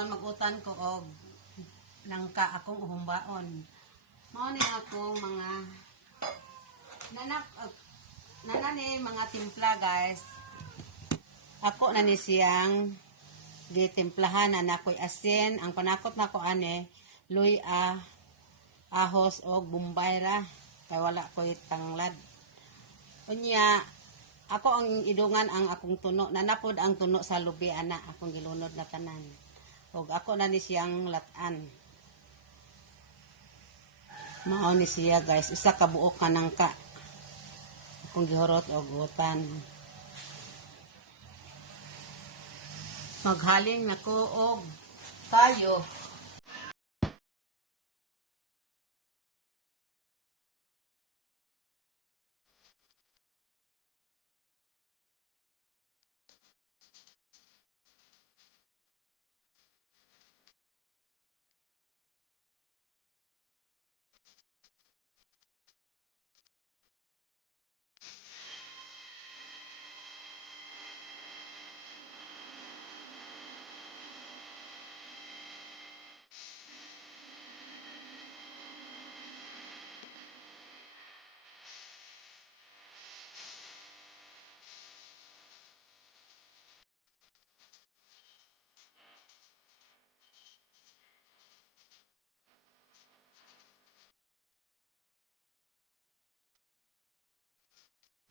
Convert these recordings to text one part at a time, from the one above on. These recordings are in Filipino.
karon magutan ko og nangka akong uhumbaon. Mao ni akong mga nanani mga timpla guys. Ako na ni siyang gitimplahan na nakoy asin. Ang panakot nako ane luy ahos og bumbay ra kay wala koy tanglad. Unya ako ang idungan ang akong tuno, nanapod ang tuno sa lubi ana akong gilunod na tanan. Og ako na ni siyang latan. Mao ni siya guys, isa ka buok ka nangka. Akong gihurot og utan. Maghaling nako og tayo.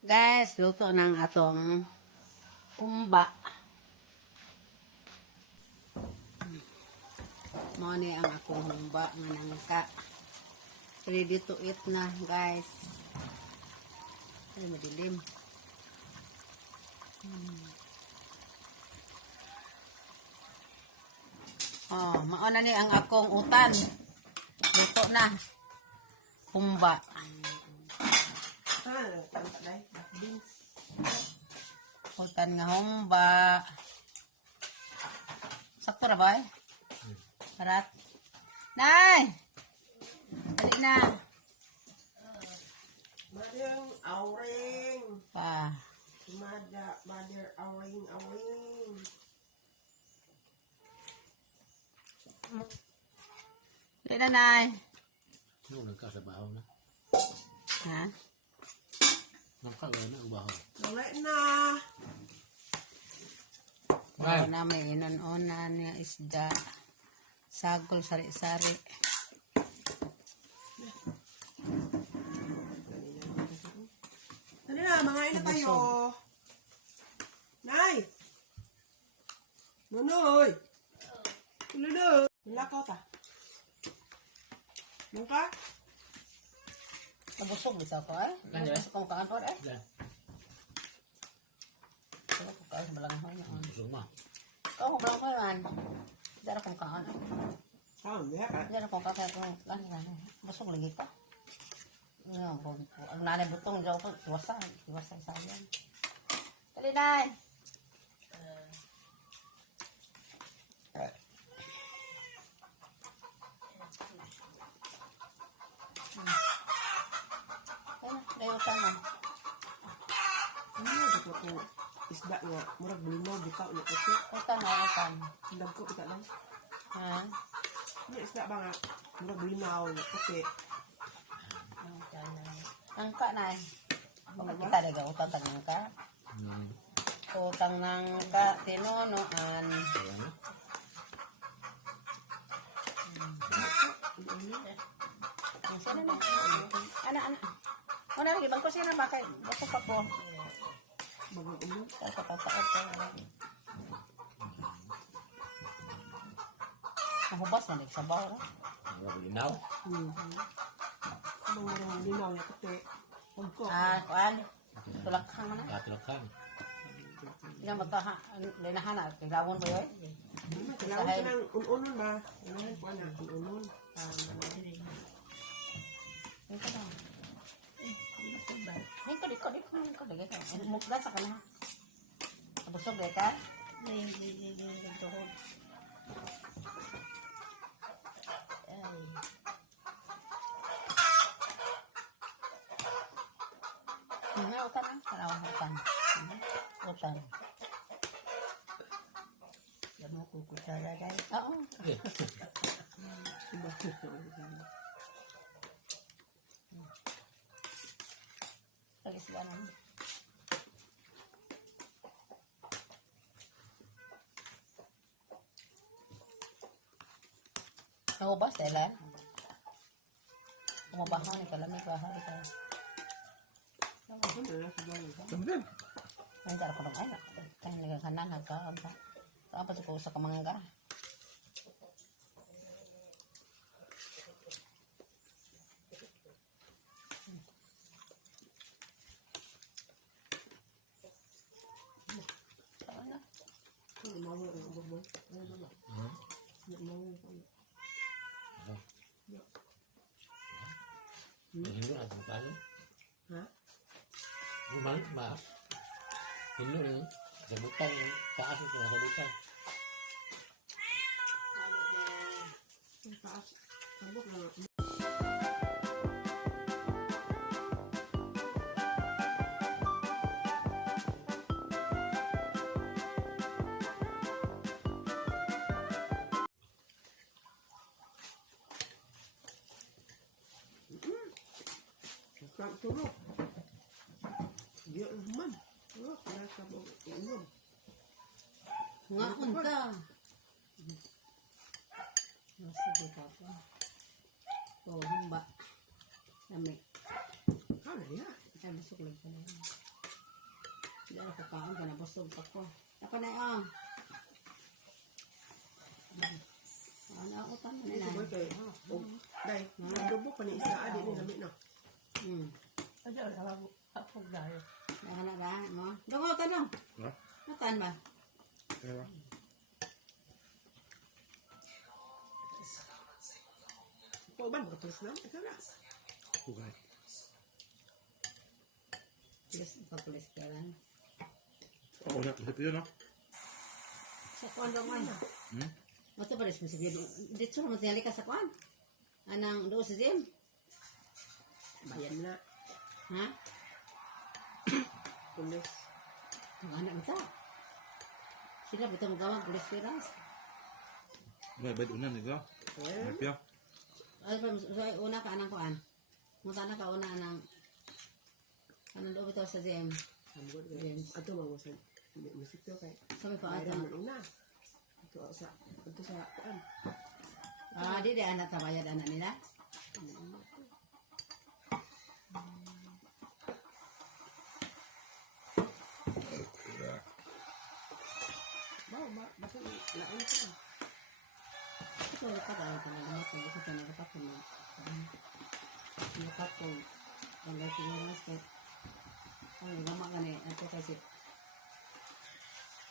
Guys, luto ng atong umba. Mao ni ang akong humba nga nangka. Ready to eat na, guys. Ay, madilim. Oh, mao na ni ang akong utan. Luto na. Humba. Utan nga humba. Sakto ra ba eh? Parat. Nay! Dali na. Mother awring. Pa. Mother awring. Dali na, Nay. Ano nagkasabaho na? Ha? Nangkagawa na ang baho. Wala na. Oo na, may inon-onan niya isda. Sagol, sari-sari. Dali na, mga ina tayo. Nay! Nunoy! Nunoy! Lakaw ta. Nangka? Nabusog bisa ko eh. Nabusog kong kaanor eh. Yan. Ano ko kaas balanghoy na. Busog mo. Oo, balanghoy man. Dara kong kaan. Saan? Diya ka? Dara kong kakaya kong lan. Busog lagi pa. Ang nanay butong daw ko. Iwasay sa yan. Dali na. Layutan mo. Ano ito ko isda nga. Murag bulinaw bitaw na kasi. Utan na, utan. Hindag ko ita lang. Ha? Ano isda ba nga? Murag bulinaw na kasi. Angka na eh. Bakit kita daga utang tang nangka? Utang nangka, tinunuan. Anak. Ano lagi bang kusina ba kay basta pa po. Bagong ulo. Tataot ko. Nahubas man sa bawo. Nagulinaw. Ano murag bulinaw na kasi. Huwag ko. Kuan. Tulakhang man. Katulakan. Yan mataha, linahan na kailangan ba 'yoy? Kailangan ko ng ununon ba? Kailangan ko ng ununon. Dito lagi. Mukda sa kana. Busog dai ka? Utan. Utan. akong kutsara guys. Oo. Eh, Alis lang naman. Naubos, Ellen? Kumabaha ni kalamig bahay ka. Sambal. Ay, dara ko nang ay nak. Kaya nagkakanang nagkaab ba. Tapos ko sa kamangga. Hinlo at magkano? Ha? Lumalit ba? Hinlo rin. Sa butang. Taas ito sa butang. Ang taas. Sabok lang. Sarap tulog. Di naman. Kaya sa mga inom. Ngaon ka. Sige ka po. O, humba. Nami. Ano yan? Ay, busog lang ka na yan. Hindi ako kakaon ka na. Busog pa ko. Ako na yung. Ano ako tama na Hindi na. ko kay. Day, adobo pa ni isa adi ni lamit na. Ano ako dahil. Ano ba? Mo? Dungo ka lang. Ha? Matan ba? Kaya. Ko ban ko terus na. Ikaw na. Bukan. Pulis, papulis ka lang. Oo, sa piyo no? Sa kuwan daw man. Mata pa rin mo sige. Dito mo tiyali ka sa kuwan. Anang doon sa gym. Bayan na. Ha? Pulis. Ang anak nita. Sila bitaw mo gawang pulis piras. May bad unan ito. Eh, Piyo. Ay, una ka anang kuwan. Munta na ka una anang anong doon bitaw sa gym. ambot James. ato mo sa musik to kay. Sabi pa Bayran ata. mo na. Ato sa kuan. Di anak tabayad anak nila. Basta lain ka. Ito ulit pa tayo ka na lumot. Gusto ka nagapak ko na. Nagapak ko. Wala siguro mas ka. Ang nagama ka na ito kasi.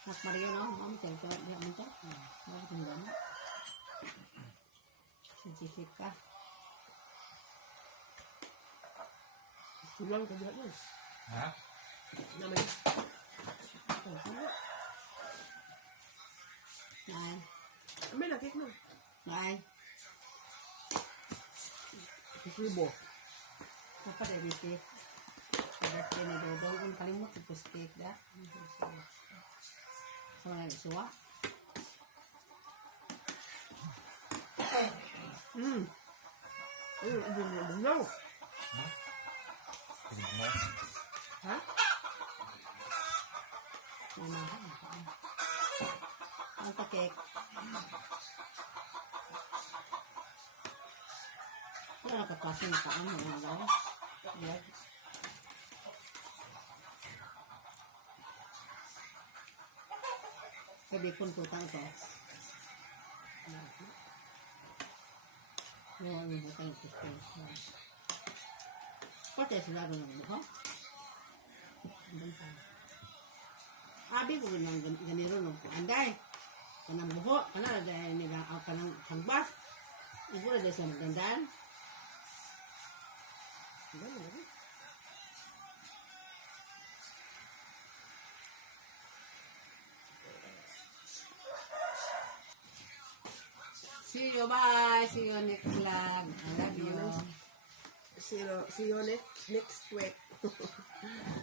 Nak Mario no? Ma'am, cel ko. Di mo ito. Bakit yung gano'n? Sensitive ka. Sulang ka diha mo. Ha? Namay. Nay. Amay nakik mo. Nay. Subo. Dapat ada bisik. Ada kena dodong kan kalimut itu steak dah. Sama lagi suwa. No. Ha? Mana? Apa kek? Kalau kepasin makan yang ada. Ya. Kebikun tutang to. Ya, ini hutang itu. Pakai sudah dengan buka. Abi ko ganyan ganiro no anday kanang buho kana ada nila kanang hangbas ibu ada sa magdandan see you, bye, see you next vlog. I love you. See you next week.